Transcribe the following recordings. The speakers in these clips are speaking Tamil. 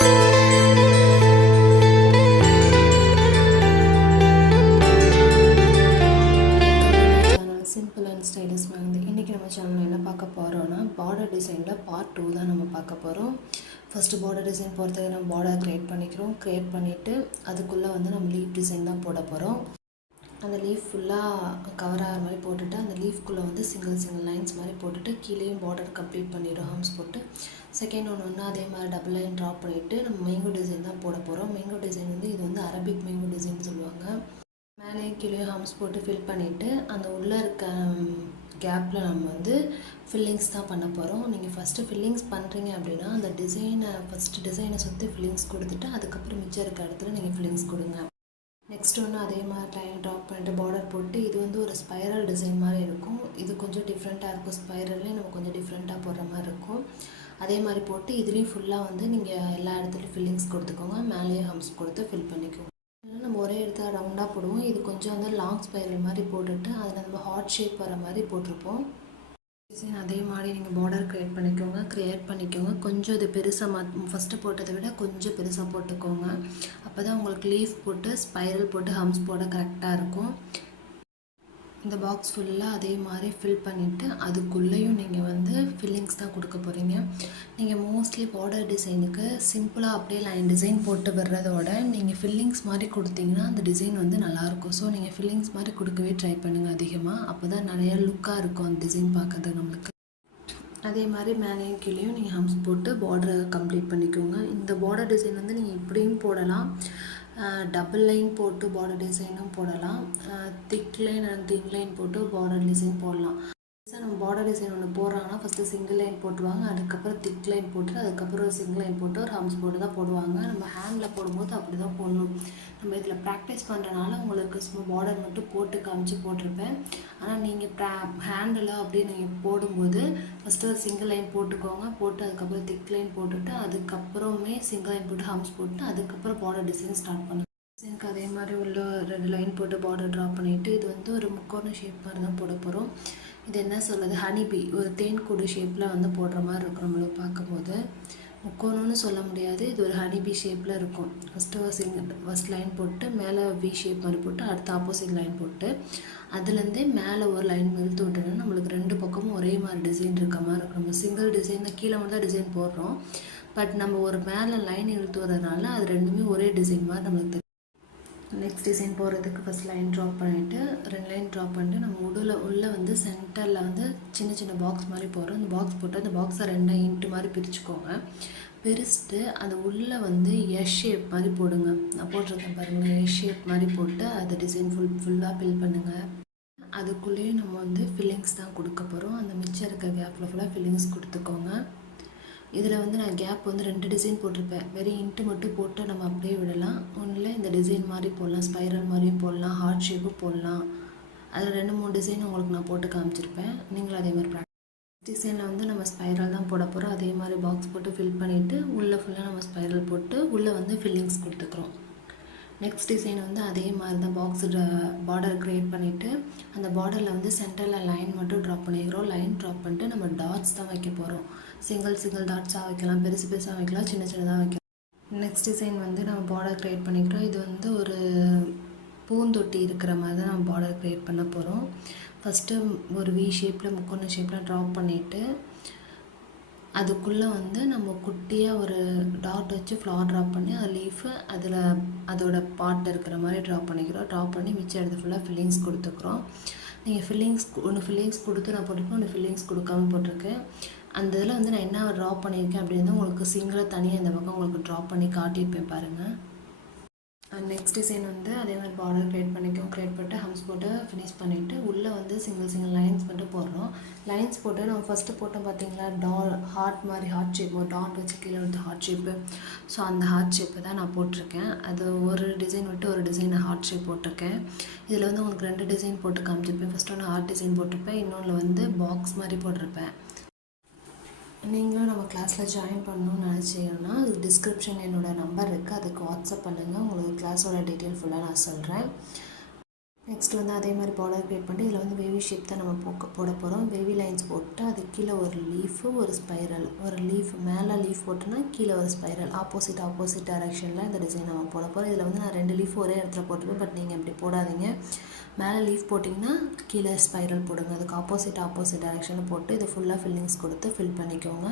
சிம்பிள் அண்ட் ஸ்டைலிஷ் வந்து இன்றைக்கி நம்ம சேனலில் என்ன பார்க்க போகிறோன்னா பார்டர் டிசைனில் பார்ட் 2 தான் நம்ம பார்க்க போகிறோம். ஃபஸ்ட்டு பார்டர் டிசைன் போகிறதுக்கு நம்ம பார்டர் க்ரியேட் பண்ணிவிட்டு அதுக்குள்ளே வந்து நம்ம லீஃப் டிசைன் தான் போட போகிறோம். அந்த லீஃப் ஃபுல்லாக கவர் ஆகிற மாதிரி போட்டுட்டு அந்த லீஃப்குள்ளே வந்து சிங்கிள் லைன்ஸ் மாதிரி போட்டுட்டு கீழேயும் பார்டர் கம்ப்ளீட் பண்ணிவிடும் ஹம்ஸ் போட்டு. செகண்ட் ஒன்று அதே மாதிரி டபுள் லைன் ட்ராப் பண்ணிவிட்டு நம்ம மேங்கோ டிசைன் தான் போட போகிறோம். மேங்கோ டிசைன் வந்து இது வந்து அரபிக் மேங்கோ டிசைன் சொல்லுவாங்க. மேலே கீழே ஹம்ஸ் போட்டு ஃபில் பண்ணிவிட்டு அந்த உள்ளே இருக்க கேப்பில் நம்ம வந்து ஃபில்லிங்ஸ் தான் பண்ண போகிறோம். நீங்கள் ஃபஸ்ட்டு ஃபில்லிங்ஸ் பண்ணுறீங்க அப்படின்னா அந்த ஃபஸ்ட்டு டிசைனை சுற்றி ஃபில்லிங்ஸ் கொடுத்துட்டு அதுக்கப்புறம் மிச்சம் இருக்க இடத்துல நீங்கள் ஃபில்லிங்ஸ் கொடுங்க. நெக்ஸ்ட் ஒன்று அதே மாதிரி லைன் ட்ராப் பண்ணிட்டு பார்டர் போட்டு இது வந்து ஒரு ஸ்பைரல் டிசைன் மாதிரி இருக்கும். இது கொஞ்சம் டிஃப்ரெண்ட்டாக இருக்கும். ஸ்பைரல்லே நம்ம கொஞ்சம் டிஃப்ரெண்ட்டாக போடுற மாதிரி இருக்கும். அதே மாதிரி போட்டு இதுலேயும் ஃபுல்லாக வந்து நீங்கள் எல்லா இடத்துலையும் ஃபில்லிங்ஸ் கொடுத்துக்கோங்க. மேலேயே ஹம்ஸ் கொடுத்து ஃபில் பண்ணிக்கோங்க. நம்ம ஒரே இடத்துல ரவுண்டாக போடுவோம். இது கொஞ்சம் வந்து லாங் ஸ்பைரல் மாதிரி போட்டுட்டு அதில் நம்ம ஹார்ட் ஷேப் வர மாதிரி போட்டிருப்போம். டிசைன் அதே மாதிரி நீங்கள் பார்டர் க்ரியேட் பண்ணிக்கோங்க. கொஞ்சம் இது பெருசாக ஃபஸ்ட்டு போட்டதை விட கொஞ்சம் பெருசாக போட்டுக்கோங்க. அப்போ தான் உங்களுக்கு லீஃப் போட்டு ஸ்பைரல் போட்டு ஹம்ஸ் போட கரெக்டாக இருக்கும். இந்த பாக்ஸ் ஃபுல்லாக அதே மாதிரி ஃபில் பண்ணிவிட்டு அதுக்குள்ளேயும் நீங்கள் வந்து ஃபில்லிங்ஸ் தான் கொடுக்க போகிறீங்க. நீங்கள் மோஸ்ட்லி பார்டர் டிசைனுக்கு சிம்பிளாக அப்படியே லைன் டிசைன் போட்டு வர்றதோட நீங்கள் ஃபில்லிங்ஸ் மாதிரி கொடுத்தீங்கன்னா அந்த டிசைன் வந்து நல்லாயிருக்கும். ஸோ நீங்கள் ஃபில்லிங்ஸ் மாதிரி கொடுக்கவே ட்ரை பண்ணுங்கள் அதிகமாக. அப்போ தான் நிறைய லுக்காக இருக்கும் அந்த டிசைன் பார்க்கறது நம்மளுக்கு. அதே மாதிரி மேலேயும் கீழேயும் நீங்கள் ஹம்ஸ் போட்டு பார்டரை கம்ப்ளீட் பண்ணிக்கோங்க. இந்த பார்டர் டிசைன் வந்து நீங்கள் இப்படியும் போடலாம், டபுள் லைன் போட்டு பார்டர் டிசைனும் போடலாம், thick line and thin line போட்டு பார்டர் டிசைன் போடலாம். நம்ம பார்டர் டிசைன் ஒன்று போடுறாங்கன்னா ஃபஸ்ட்டு சிங்கிள் லைன் போட்டுருவாங்க, அதுக்கப்புறம் திக் லைன் போட்டு அதுக்கப்புறம் ஒரு சிங்கிள் லைன் போட்டு ஒரு ஹம்ஸ் போட்டு தான் போடுவாங்க. நம்ம ஹேண்டில் போடும்போது அப்படி தான் போடணும். நம்ம இதில் ப்ராக்டிஸ் பண்ணுறனால உங்களுக்கு சும்மா பார்டர் மட்டும் போட்டு காமிச்சு போட்டிருப்பேன். ஆனால் நீங்கள் ஹேண்டில் அப்படி நீங்கள் போடும்போது ஃபஸ்ட்டு ஒரு சிங்கிள் லைன் போட்டுக்கோங்க. போட்டு அதுக்கப்புறம் திக் லைன் போட்டுட்டு அதுக்கப்புறமே சிங்கிள் லைன் போட்டு ஹம்ஸ் போட்டு அதுக்கப்புறம் பார்டர் டிசைன் ஸ்டார்ட் பண்ணுங்க. டிசைனுக்கு அதே மாதிரி உள்ள 2 லைன் போட்டு பார்டர் ட்ரா பண்ணிவிட்டு இது வந்து ஒரு முக்கோண ஷேப் மாதிரி தான் போட போகிறோம். இது என்ன சொல்லுது, ஹனிபி ஒரு தேன்கூடு ஷேப்பில் வந்து போடுற மாதிரி இருக்கும். நம்மளுக்கு பார்க்கும்போது முக்கோணம்னு சொல்ல முடியாது, இது ஒரு ஹனிபி ஷேப்பில் இருக்கும். ஃபஸ்ட் லைன் போட்டு மேலே வி ஷேப் மாதிரி போட்டு அடுத்த ஆப்போசிட் லைன் போட்டு அதுலேருந்தே மேலே ஒரு லைன் இழுத்து விட்டோன்னா நம்மளுக்கு 2 பக்கமும் ஒரே மாதிரி டிசைன் இருக்க மாதிரி இருக்கும். நம்ம சிங்கிள் டிசைன் தான் கீழே மட்டும் தான் டிசைன் போடுறோம். பட் நம்ம ஒரு மேலே லைன் இழுத்து வரதுனால அது ரெண்டுமே ஒரே டிசைன் மாதிரி நம்மளுக்கு தெரியும். நெக்ஸ்ட் டிசைன் போகிறதுக்கு ஃபஸ்ட் லைன் ட்ராப் பண்ணிவிட்டு 2 லைன் ட்ராப் பண்ணிட்டு நம்ம உள்ளே வந்து சென்டரில் வந்து சின்ன பாக்ஸ் மாதிரி போடுறோம். அந்த பாக்ஸ் போட்டு அந்த பாக்ஸை 2 இன்ட்டு மாதிரி பிரிச்சுக்கோங்க. பிரிச்சுட்டு அது உள்ளே வந்து எஸ் ஷேப் மாதிரி போடுங்க. நான் போட்டிருக்கேன் பாருங்கள், எஸ் ஷேப் மாதிரி போட்டு அது டிசைன் ஃபுல்லாக ஃபில் பண்ணுங்கள். அதுக்குள்ளேயும் நம்ம வந்து ஃபில்லிங்ஸ் தான் கொடுக்க போகிறோம். அந்த மிச்சம் இருக்க கேப்பில் ஃபுல்லாக ஃபில்லிங்ஸ் கொடுத்துக்கோங்க. இதில் வந்து நான் கேப் வந்து 2 டிசைன் போட்டிருப்பேன். வெறும் இன்ட்டு மட்டும் போட்டு நம்ம அப்படியே விடலாம். ஒன்றில் இந்த டிசைன் மாதிரி போடலாம், ஸ்பைரல் மாதிரியும் போடலாம், ஹார்ட் ஷேப்பும் போடலாம். அதில் 2-3 டிசைன் உங்களுக்கு நான் போட்டு காமிச்சிருப்பேன். நீங்களும் அதே மாதிரி டிசைனில் வந்து நம்ம ஸ்பைரல் தான் போட போகிறோம். அதே மாதிரி பாக்ஸ் போட்டு ஃபில் பண்ணிவிட்டு உள்ளே ஃபுல்லாக நம்ம ஸ்பைரல் போட்டு உள்ளே வந்து ஃபில்லிங்ஸ் கொடுத்துக்குறோம். நெக்ஸ்ட் டிசைன் வந்து அதே மாதிரி தான் பார்டர் க்ரியேட் பண்ணிவிட்டு அந்த பார்டரில் வந்து சென்டரில் லைன் மட்டும் ட்ராப் பண்ணிக்கிறோம். லைன் ட்ராப் பண்ணிட்டு நம்ம டாட்ஸ் தான் வைக்க போகிறோம். சிங்கிள் டாட்ஸாக வைக்கலாம், பெருசாக வைக்கலாம், சின்னதாக வைக்கலாம். நெக்ஸ்ட் டிசைன் வந்து நம்ம பார்டர் க்ரியேட் பண்ணிக்கிறோம். இது வந்து ஒரு பூந்தொட்டி இருக்கிற மாதிரி தான் நம்ம பார்டர் க்ரியேட் பண்ண போகிறோம். ஃபஸ்ட்டு ஒரு வி ஷேப்பில் முக்கோண ஷேப்பில் ட்ராப் பண்ணிவிட்டு அதுக்குள்ளே வந்து நம்ம குட்டியாக ஒரு டாட் வச்சு ஃப்ளவர் ட்ராப் பண்ணி அது லீஃபு அதோட பார்ட் இருக்கிற மாதிரி ட்ராப் பண்ணிக்கிறோம். ட்ராப் பண்ணி மிச்சம் எடுத்து ஃபுல்லாக ஃபில்லிங்ஸ் கொடுத்துக்குறோம். நீங்கள் ஃபில்லிங்ஸ் கொடுத்து நான் போட்டிருக்கேன், ஒன்று ஃபில்லிங்ஸ் கொடுக்காம போட்டிருக்கேன். அந்த இதில் வந்து நான் என்ன ட்ராப் பண்ணியிருக்கேன் அப்படின்னு உங்களுக்கு சிங்கிளாக தனியாக இந்த பக்கம் உங்களுக்கு ட்ராப் பண்ணி காட்டியிருப்பேன் பாருங்கள். நெக்ஸ்ட் டிசைன் வந்து அதே மாதிரி பார்டர் க்ரியேட் பண்ணிட்டு ஹம்ஸ் போட்டு ஃபினிஷ் பண்ணிவிட்டு உள்ளே வந்து சிங்கிள் லைன்ஸ் மட்டும் போடுறோம். லைன்ஸ் போட்டு நம்ம ஃபஸ்ட்டு போட்டோம் பார்த்தீங்களா, ஹார்ட் ஷேப் ஒரு டாட் வச்சு கீழே வந்து ஹார்ட் ஷேப்பு. ஸோ அந்த ஹார்ட் ஷேப்பை தான் நான் போட்டிருக்கேன். அது ஒரு டிசைன் விட்டு ஒரு டிசைன் ஹார்ட் ஷேப் போட்டிருக்கேன். இதில் வந்து உங்களுக்கு 2 டிசைன் போட்டு காமிச்சிருப்பேன். ஃபஸ்ட்டு ஒன்று ஹார்ட் டிசைன் போட்டிருப்பேன், இன்னொன்று வந்து பாக்ஸ் மாதிரி போட்டிருப்பேன். நீங்களும் நம்ம கிளாஸில் ஜாயின் பண்ணணும்னு நினச்சிங்கன்னா அது டிஸ்கிரிப்ஷன் என்னோடய நம்பர் இருக்குது, அதுக்கு வாட்ஸ்அப் பண்ணுங்கள். உங்களுக்கு கிளாஸோட டீட்டெயில் ஃபுல்லாக நான் சொல்கிறேன். நெக்ஸ்ட் வந்து அதே மாதிரி பார்டர் க்ரியேட் பண்ணிட்டு இதில் வந்து வேவி ஷேப் தான் நம்ம போட போகிறோம். வேவி லைன்ஸ் போட்டு அது கீழே ஒரு லீஃபு ஒரு ஸ்பைரல், ஒரு லீஃப் மேலே லீஃப் போட்டோன்னா கீழே ஒரு ஸ்பைரல், ஆப்போசிட் டைரெக்ஷனில் இந்த டிசைன் நம்ம போட போகிறோம். இதில் வந்து நான் 2 லீஃப் ஒரே இடத்துல போட்டுருவேன், பட் நீங்கள் இப்படி போடாதீங்க. மேலே லீஃப் போட்டிங்கன்னா கீழே ஸ்பைரல் போடுங்க. அதுக்கு ஆப்போசிட் டைரெக்ஷனில் போட்டு இது ஃபுல்லாக ஃபில்லிங்ஸ் கொடுத்து ஃபில் பண்ணிக்கோங்க.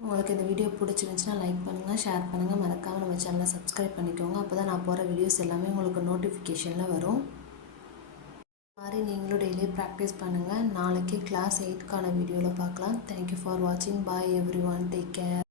உங்களுக்கு இந்த வீடியோ பிடிச்சிருந்துச்சுன்னா லைக் பண்ணுங்கள், ஷேர் பண்ணுங்கள், மறக்காமல் நம்ம சேனலை சப்ஸ்கிரைப் பண்ணிக்கோங்க. அப்போ தான் நான் போகிற வீடியோஸ் எல்லாமே உங்களுக்கு நோட்டிஃபிகேஷனில் வரும். இந்த மாதிரி நீங்களும் டெய்லி ப்ராக்டிஸ் பண்ணுங்கள். நாளைக்கு கிளாஸ் 8க்கான வீடியோவில் பார்க்கலாம். தேங்க்யூ ஃபார் வாட்சிங். பாய் எவ்ரி ஒன், டேக் கேர்.